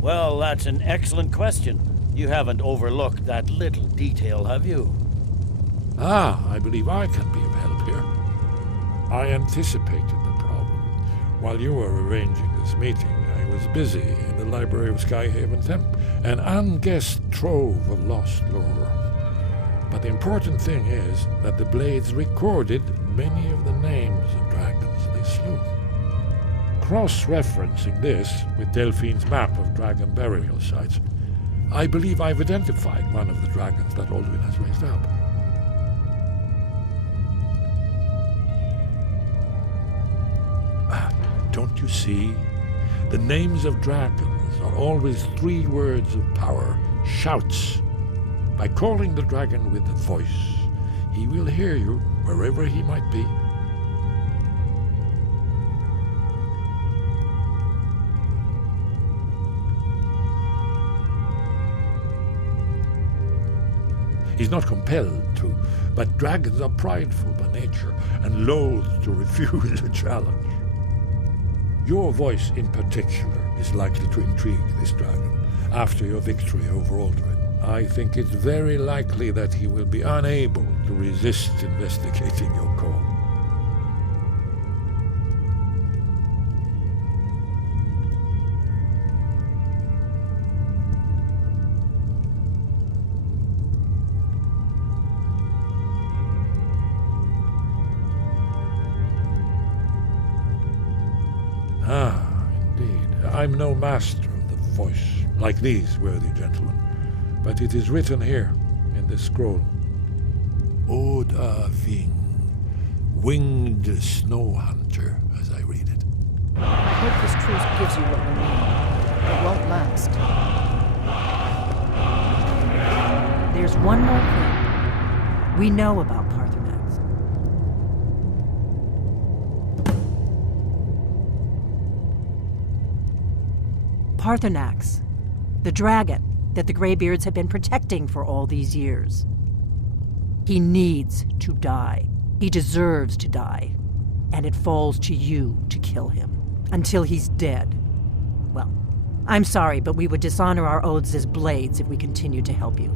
Well, that's an excellent question. You haven't overlooked that little detail, have you? I believe I can be of help here. I anticipated the problem. While you were arranging this meeting, I was busy in the library of Skyhaven Temp, an unguessed trove of lost lore. But the important thing is that the Blades recorded many of the names of dragons they slew. Cross-referencing this with Delphine's map of dragon burial sites, I believe I've identified one of the dragons that Alduin has raised up. Don't you see? The names of dragons are always 3 words of power, shouts. By calling the dragon with a voice, he will hear you wherever he might be. He's not compelled to, but dragons are prideful by nature and loath to refuse a challenge. Your voice in particular is likely to intrigue this dragon after your victory over Alduin. I think it's very likely that he will be unable to resist investigating your call. Indeed. I'm no master of the voice, like these worthy gentlemen, but it is written here, in this scroll. Oda Ving, winged snow hunter, as I read it. I hope this truce gives you what you need. It won't last. There's one more thing. We know about Paarthurnax. Paarthurnax, the dragon that the Greybeards have been protecting for all these years. He needs to die. He deserves to die. And it falls to you to kill him. Until he's dead. Well, I'm sorry, but we would dishonor our oaths as Blades if we continued to help you.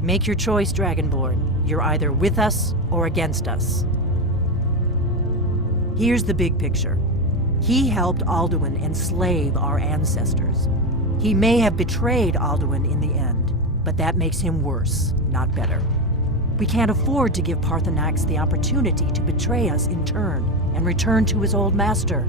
Make your choice, Dragonborn. You're either with us or against us. Here's the big picture. He helped Alduin enslave our ancestors. He may have betrayed Alduin in the end, but that makes him worse, not better. We can't afford to give Paarthurnax the opportunity to betray us in turn and return to his old master.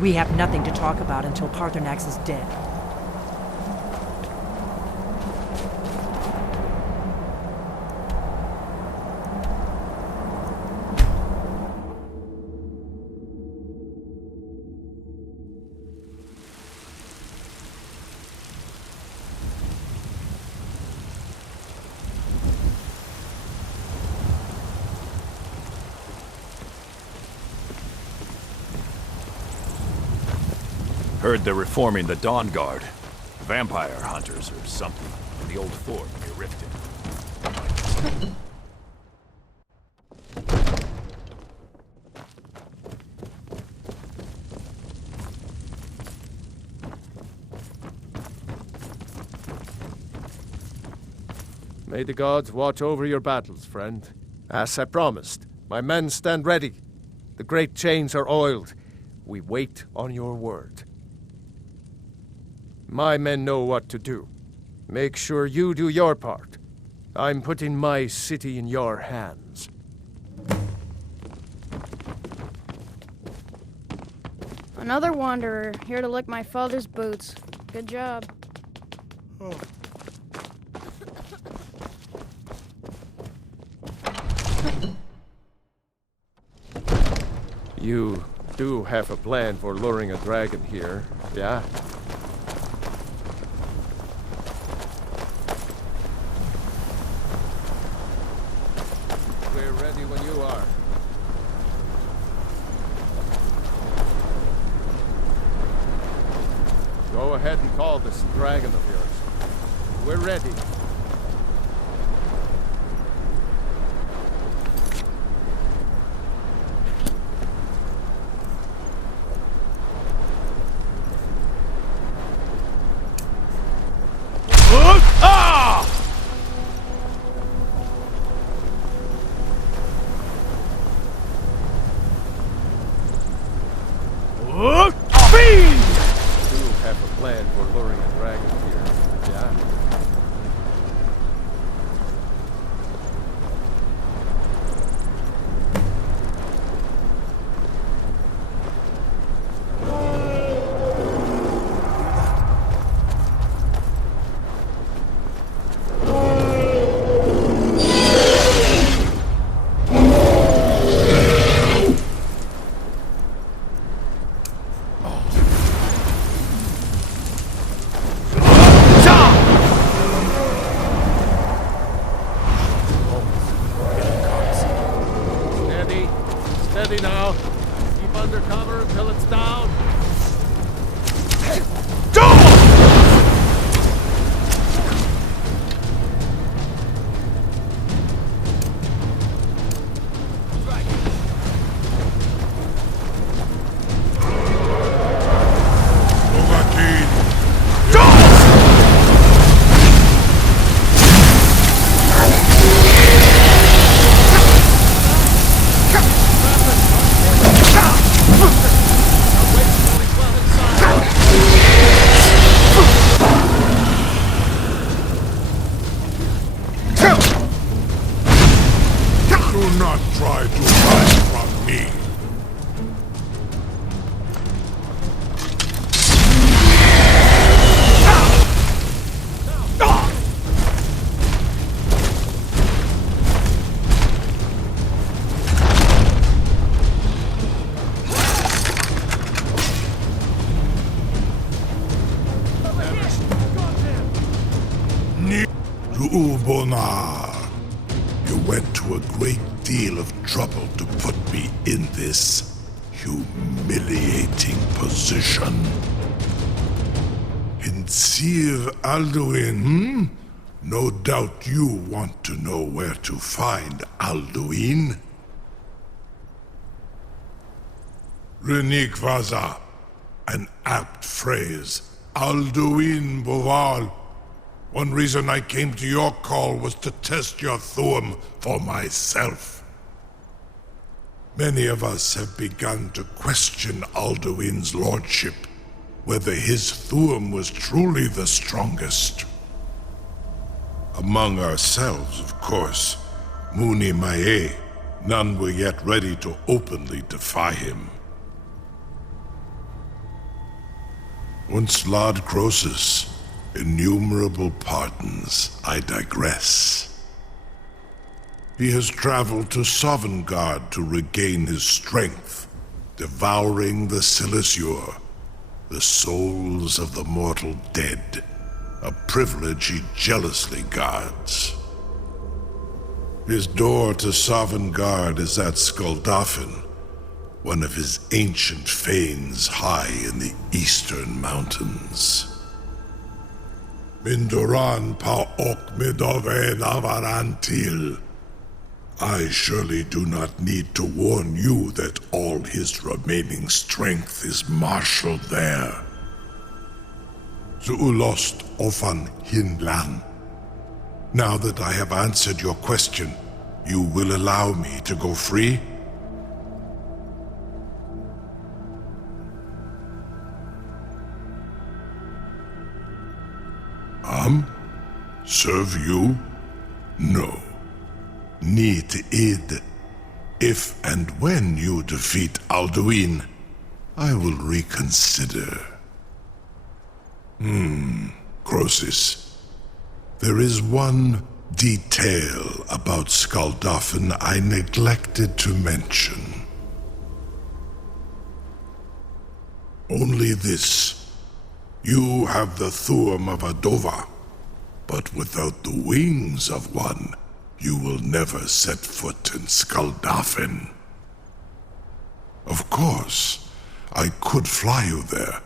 We have nothing to talk about until Paarthurnax is dead. Heard they're reforming the Dawn Guard. Vampire hunters or something. In the old fort near Riften. May the gods watch over your battles, friend. As I promised, my men stand ready. The great chains are oiled. We wait on your word. My men know what to do. Make sure you do your part. I'm putting my city in your hands. Another wanderer, here to lick my father's boots. Good job. You do have a plan for luring a dragon here, yeah? We're ready when you are. Go ahead and call this dragon of yours. We're ready. Plan for luring a dragon here, yeah? Steady now. Keep under cover until it's down. Do not try to hide from me. Ubonar, you went to a great deal of trouble to put me in this humiliating position. In Sir Alduin, No doubt you want to know where to find Alduin. Renik Vaza, an apt phrase. Alduin Boval. One reason I came to your call was to test your Thuum for myself. Many of us have begun to question Alduin's lordship, whether his Thuum was truly the strongest. Among ourselves, of course, Muni Mae, none were yet ready to openly defy him. Once Lord Croesus, innumerable pardons, I digress. He has traveled to Sovngarde to regain his strength, devouring the Silissure, the souls of the mortal dead, a privilege he jealously guards. His door to Sovngarde is at Skuldafn, one of his ancient fanes high in the eastern mountains. Mindoran pa ok midove navarantil. I surely do not need to warn you that all his remaining strength is marshaled there. Zuulost ofan hinlan. Now that I have answered your question, you will allow me to go free? Serve you? No. Need id. If and when you defeat Alduin, I will reconsider. Croesus. There is one detail about Skaldafn I neglected to mention. Only this. You have the Thurm of Adova, but without the wings of one, you will never set foot in Skaldafn. Of course, I could fly you there,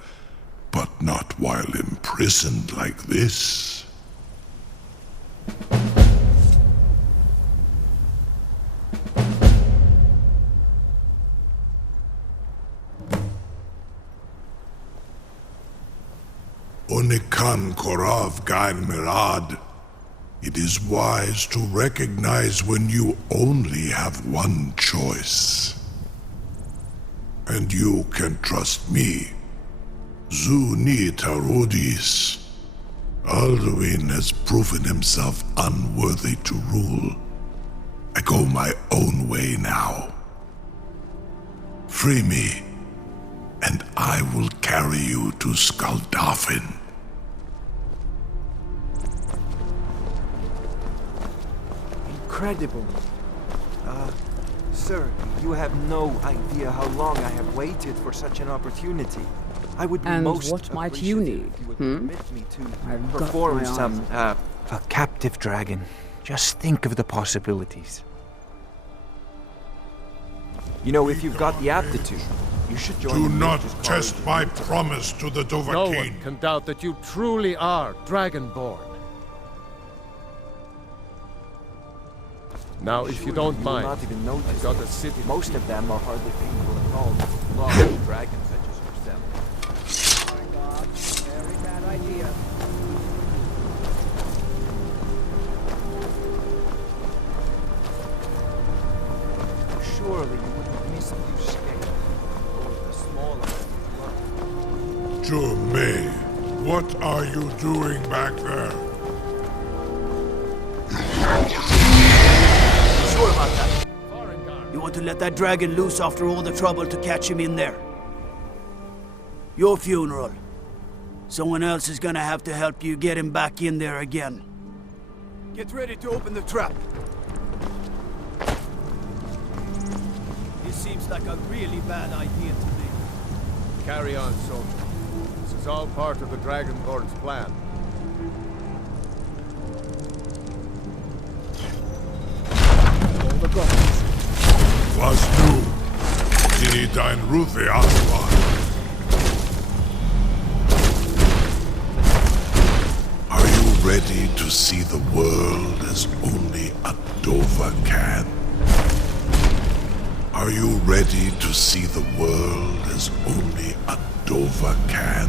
but not while imprisoned like this. Onikan Korav Gain Mirad. It is wise to recognize when you only have one choice. And you can trust me. Zuni Tarudis. Alduin has proven himself unworthy to rule. I go my own way now. Free me, and I will carry you to Skaldafn. Incredible. Sir, you have no idea how long I have waited for such an opportunity. I would be And most what might you appreciative need, if you would hmm? permit me to I've got perform my some, a captive dragon. Just think of the possibilities. You know, if you've got the aptitude, you should join Do the not Mage's test College my in Utah. promise to the No one Dovahkiin. can doubt that you truly are Dragonborn. Now, if you Surely don't will mind, not even notice I've got a it. city. Most of them are hardly people at all. Lost dragons such as yourself. My God, very bad idea. Surely you wouldn't miss a few scales or the small amount of blood. May, what are you doing back there? Sure about that. You want to let that dragon loose after all the trouble to catch him in there? Your funeral. Someone else is gonna have to help you get him back in there again. Get ready to open the trap. This seems like a really bad idea to me. Carry on, soldier. This is all part of the Dragonborn's plan. All the gods. Was nu, Dini dein Rufe Aswan. Are you ready to see the world as only a Dova can? Are you ready to see the world as only a Dova can?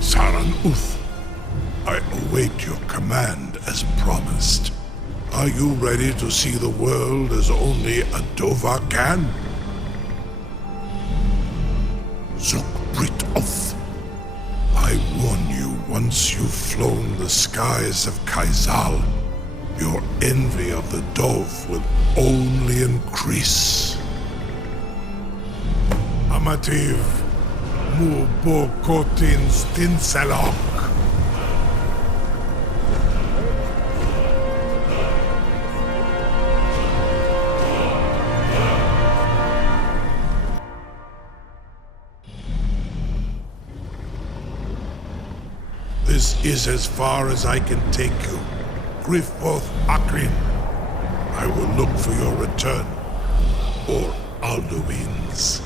Saran Uth, I await your command as promised. Are you ready to see the world as only a Dova can? Zukbrit Uth, I warn you, once you've flown the skies of Kaizal, your envy of the Dove will only increase. Amativ, Mubokotin Stinselok. This is as far as I can take you. Griffboth Akrin. I will look for your return. Or Alduin's.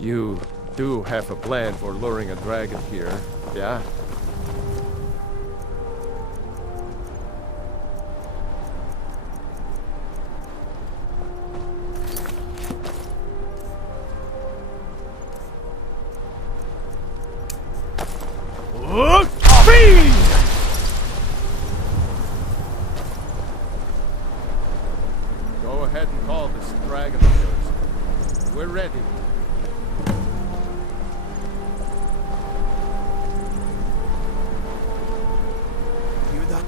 You do have a plan for luring a dragon here, yeah? Go ahead and call this dragon of yours. We're ready. Hear that?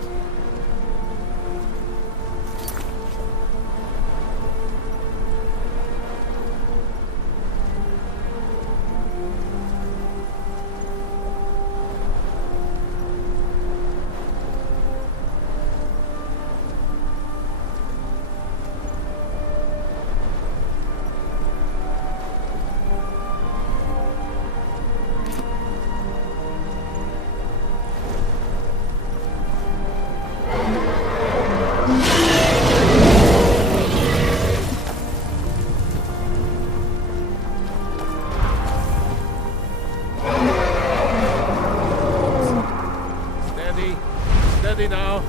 Steady. Steady now.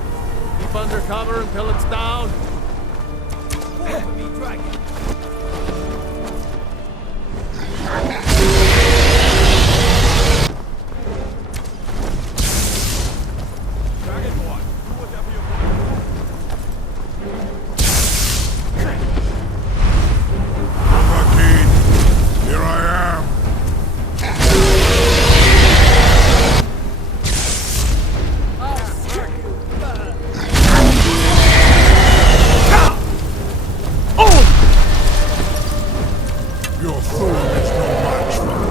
Keep under cover until it's down. Follow me, dragon. Joaquin, here I am. Your fool is no match for me.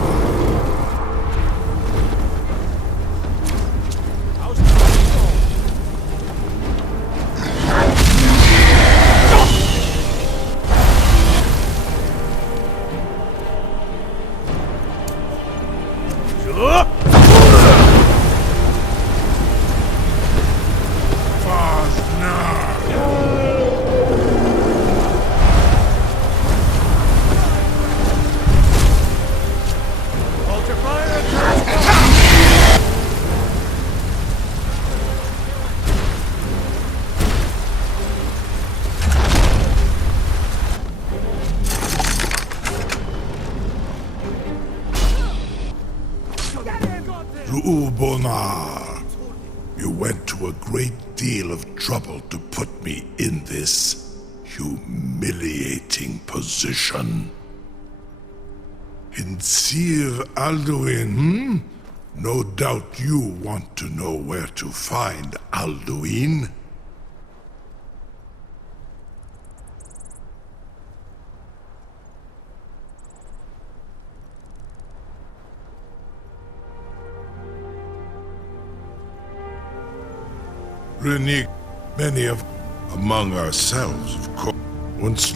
Fast now. Hold your fire. Bonar, you went to a great deal of trouble to put me in this humiliating position. In Sir Alduin, No doubt you want to know where to find Alduin. Renik, many of among ourselves, of course. Once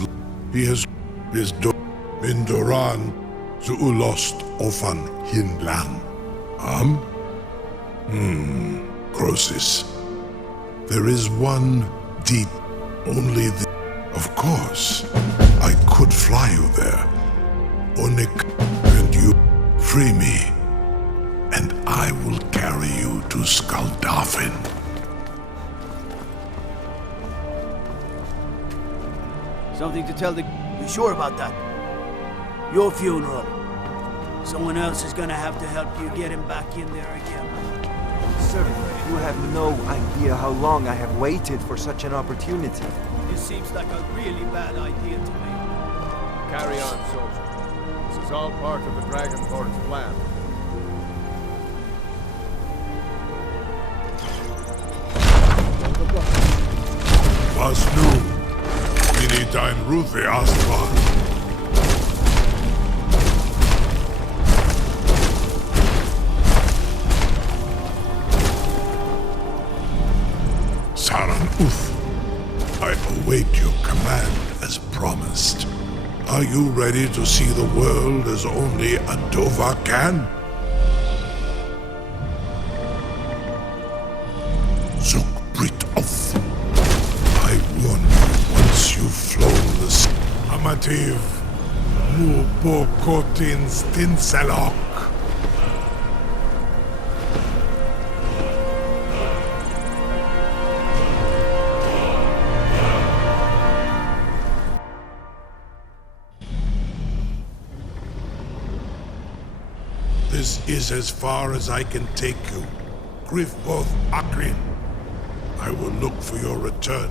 he has his Mindoran Zuulost Ofan Hinlan. Croesus. There is one deep, only the... Of course, I could fly you there. Onik, and you free me, and I will carry you to Skaldafin. Something to tell the... You sure about that? Your funeral. Someone else is gonna have to help you get him back in there again. Sir, you have no idea how long I have waited for such an opportunity. This seems like a really bad idea to me. Carry on, soldier. This is all part of the Dragonborn's plan. Was nu, Mini dein Rufe Astral. Saran Uth, I await your command as promised. Are you ready to see the world as only a Dova can? Zuk Brit Oth. I warn you, once you've flown the Amativ, Mubokotin Stinselok. This is as far as I can take you. Griffboth Akrin. I will look for your return.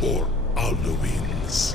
Or Alduin's.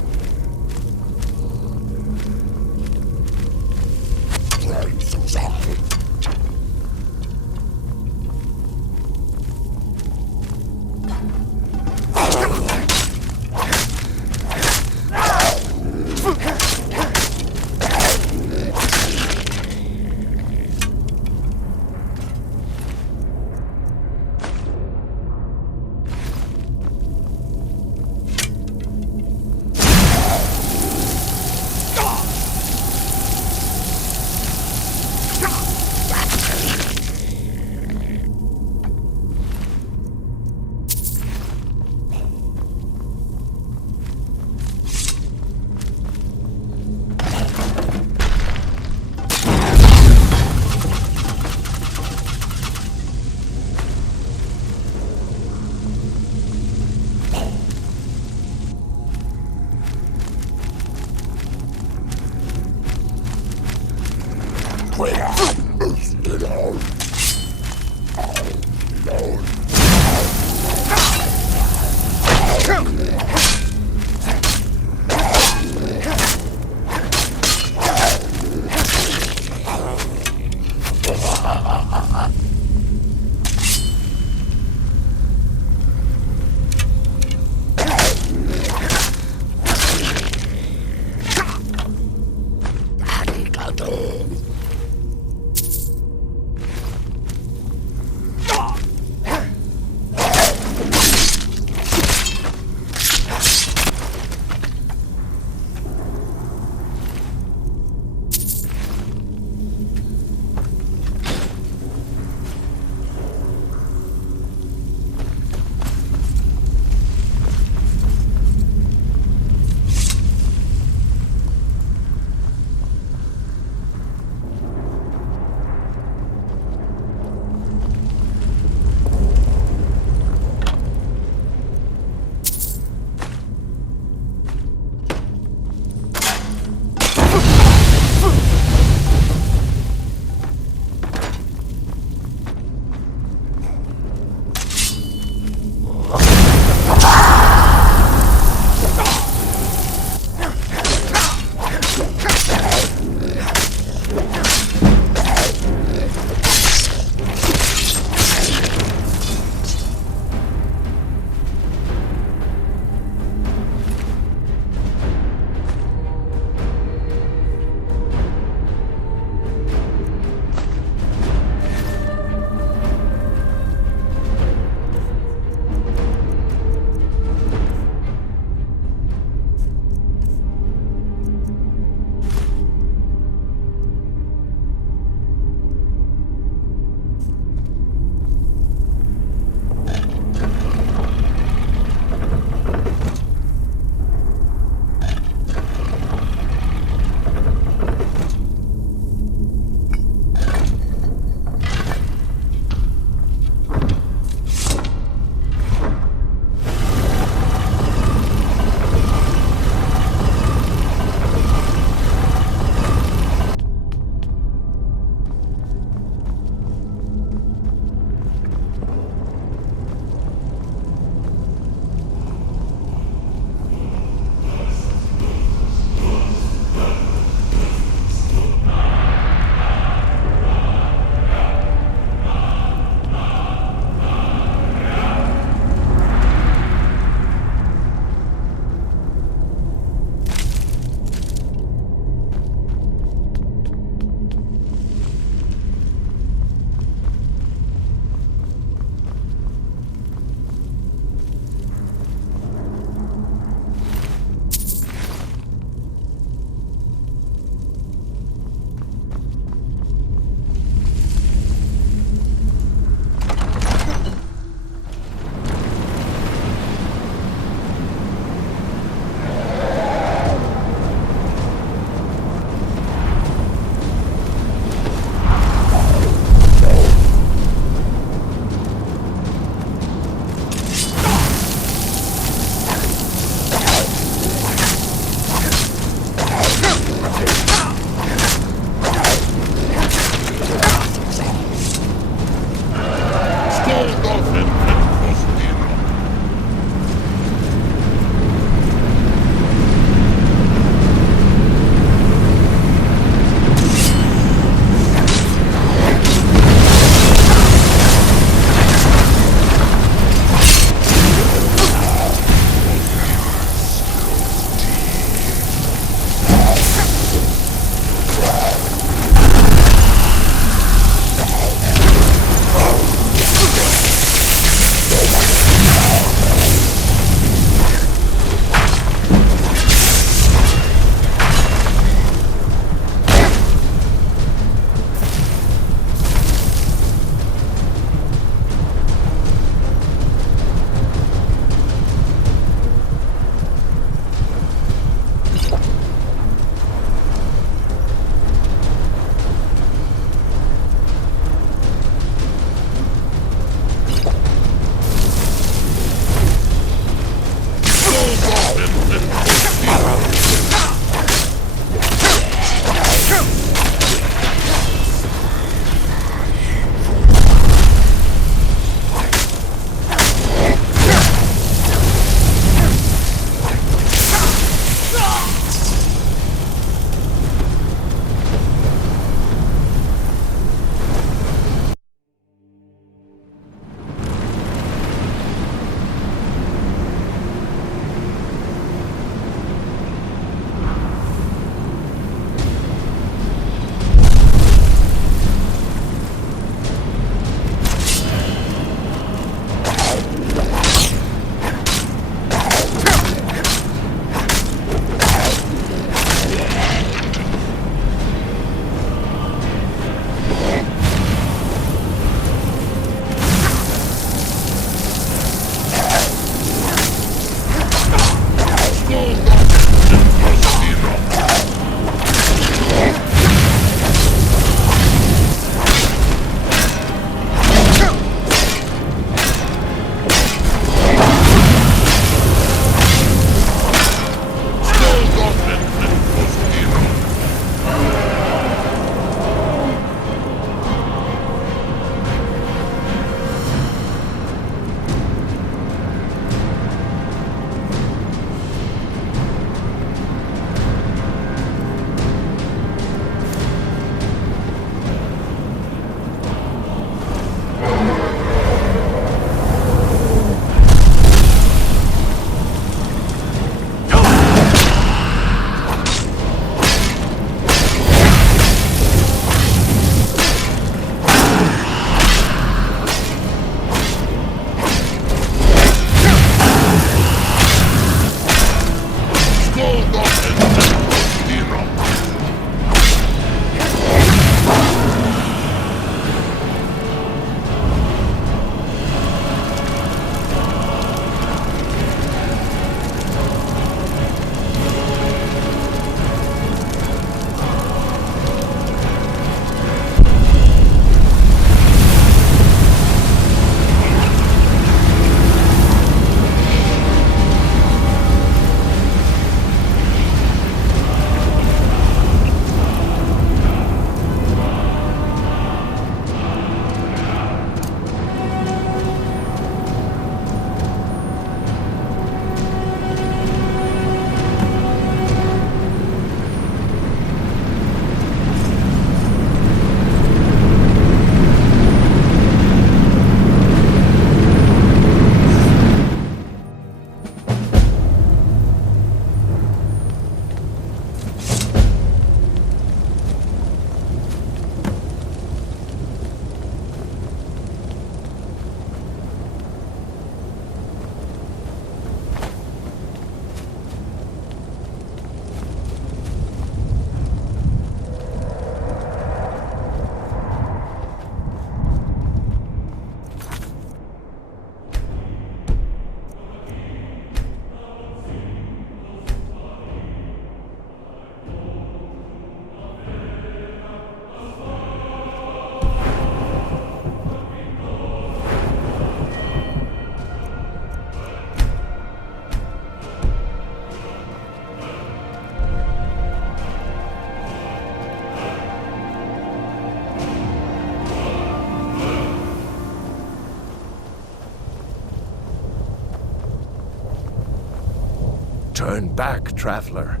Turn back, traveler.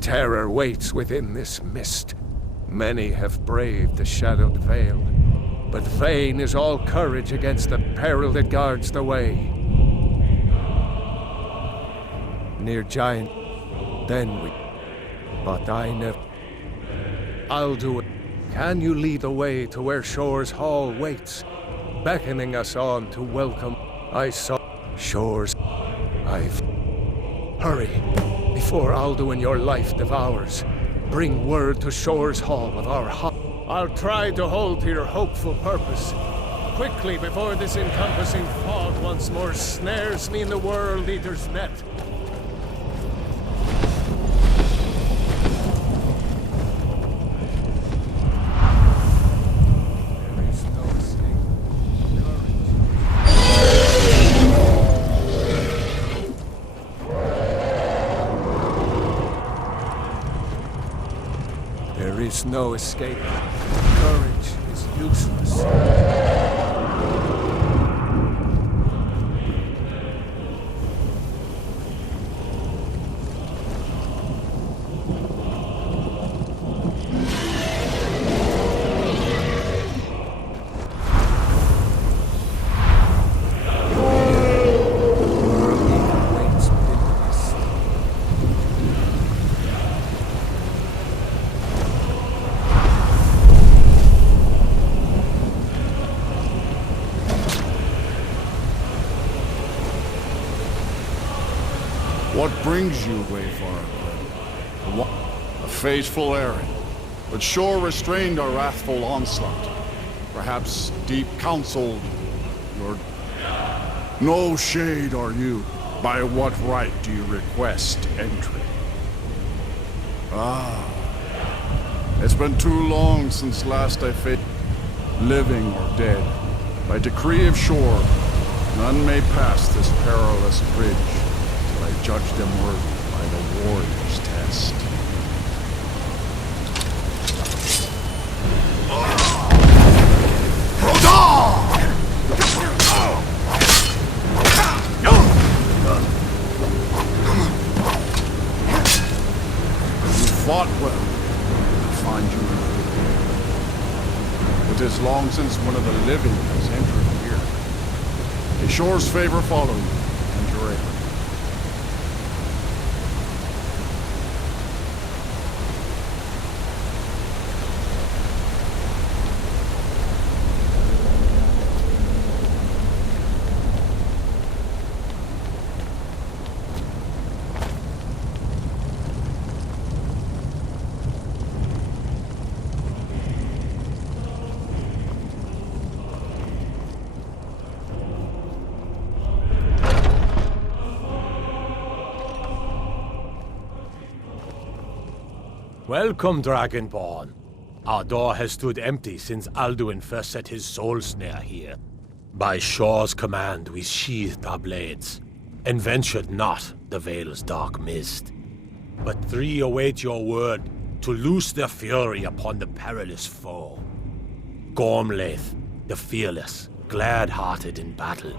Terror waits within this mist. Many have braved the shadowed veil, but vain is all courage against the peril that guards the way. Near Giant, then we... But I never... I'll do it. Can you lead the way to where Shore's Hall waits, beckoning us on to welcome? I saw Shore's... Hurry, before Alduin your life devours. Bring word to Shore's Hall of our I'll try to hold to your hopeful purpose. Quickly, before this encompassing fog once more snares me in the World Eater's net. There is no escape. Courage is useless. What brings you, Wayfarer? A faithful errand, but Shore restrained our wrathful onslaught. Perhaps deep counseled your... No shade are you. By what right do you request entry? It's been too long since last I faced, living or dead. By decree of Shore, none may pass this perilous bridge. I judge them worthy by the warrior's test. You fought well. I find you in. It is long since one of the living has entered here. A Shore's favor follow you, and your aid. Welcome, Dragonborn. Our door has stood empty since Alduin first set his soul snare here. By Shore's command, we sheathed our blades, and ventured not the Vale's dark mist. But three await your word to loose their fury upon the perilous foe. Gormlaith, the fearless, glad-hearted in battle.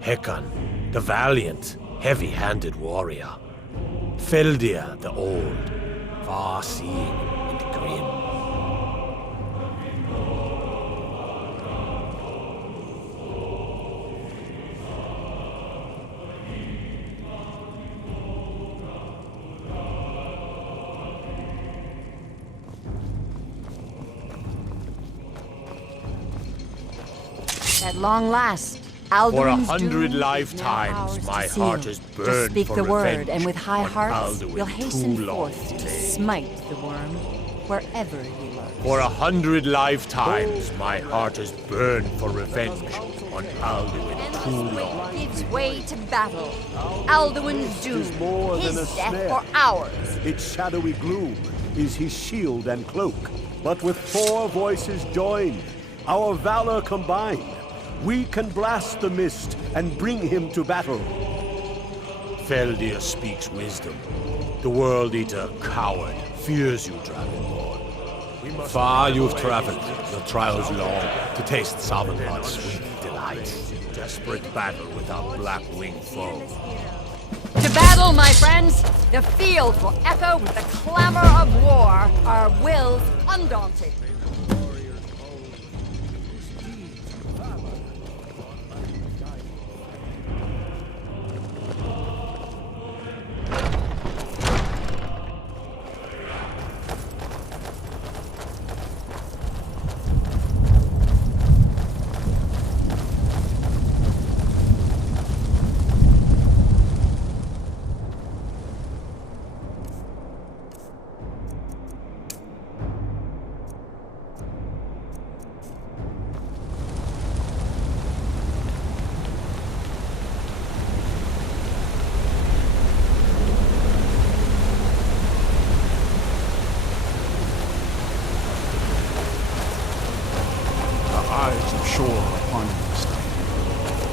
Hekon, the valiant, heavy-handed warrior. Feldir, the old, far-seeing and grim. At long last, Alduin's For 100 doom is now lifetimes, ours my to seal. heart has burned Just speak for the word, revenge and with high on hearts, Alduin you'll hasten too long forth to delayed. smite the worm wherever he lurks. For 100 lifetimes, my heart has burned for revenge on Alduin too long. Gives way to battle. Alduin's doom, his death for ours. Its shadowy gloom is his shield and cloak. But with 4 voices joined, our valor combined, we can blast the mist and bring him to battle. Feldir speaks wisdom. The World Eater, coward, fears you, Dragonborn. Far you've traveled, your trials long, to taste Sovngarde's sweet delights. Desperate battle with our black-winged foe. To battle, my friends! The field will echo with the clamor of war, our wills undaunted. Eyes of shore upon you this day.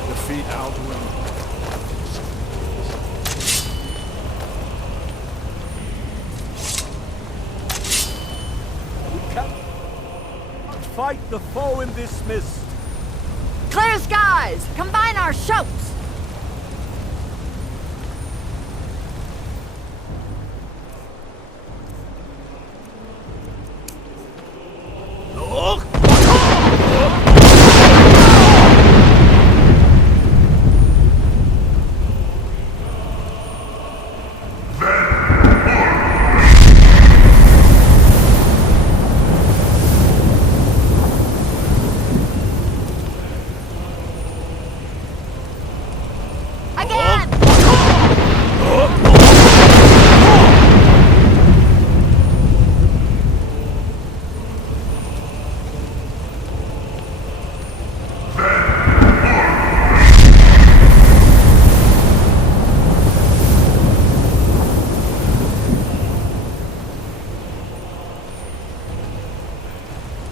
Defeat Alduin. We can't fight the foe in this mist. Clear skies! Combine our shouts!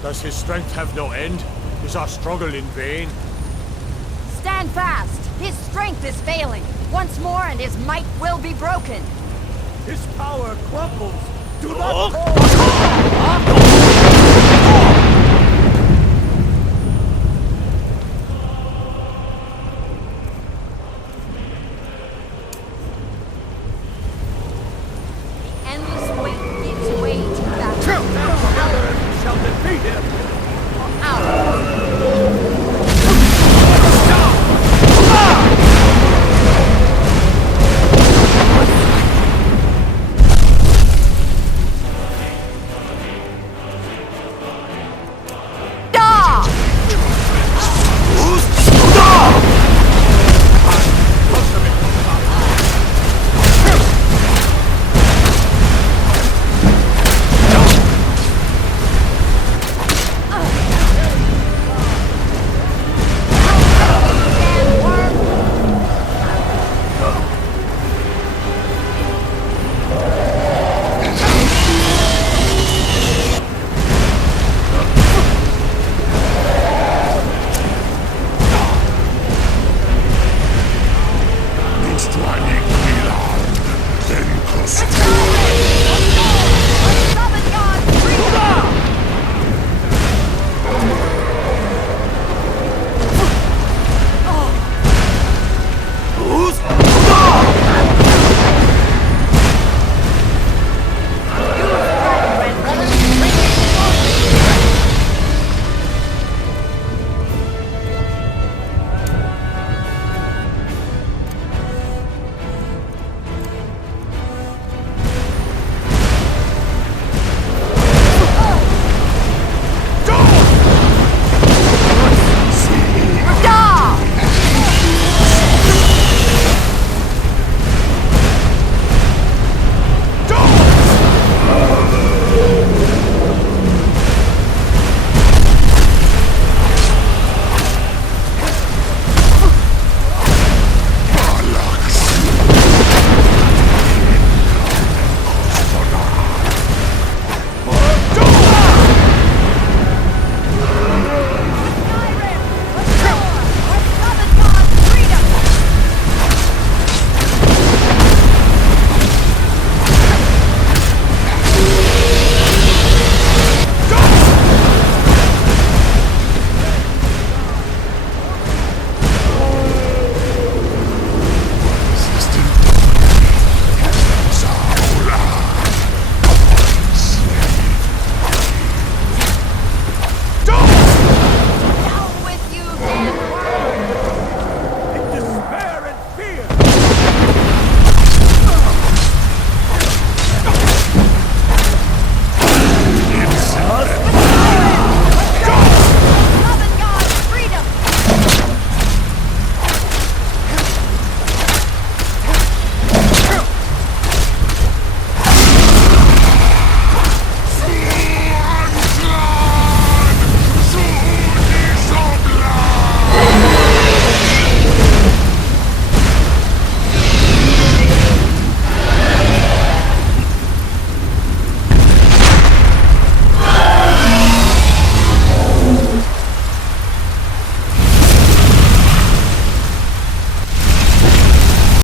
Does his strength have no end? Is our struggle in vain? Stand fast! His strength is failing. Once more and his might will be broken. His power crumbles. Do not The endless wait gives way to battle. shall defeat him.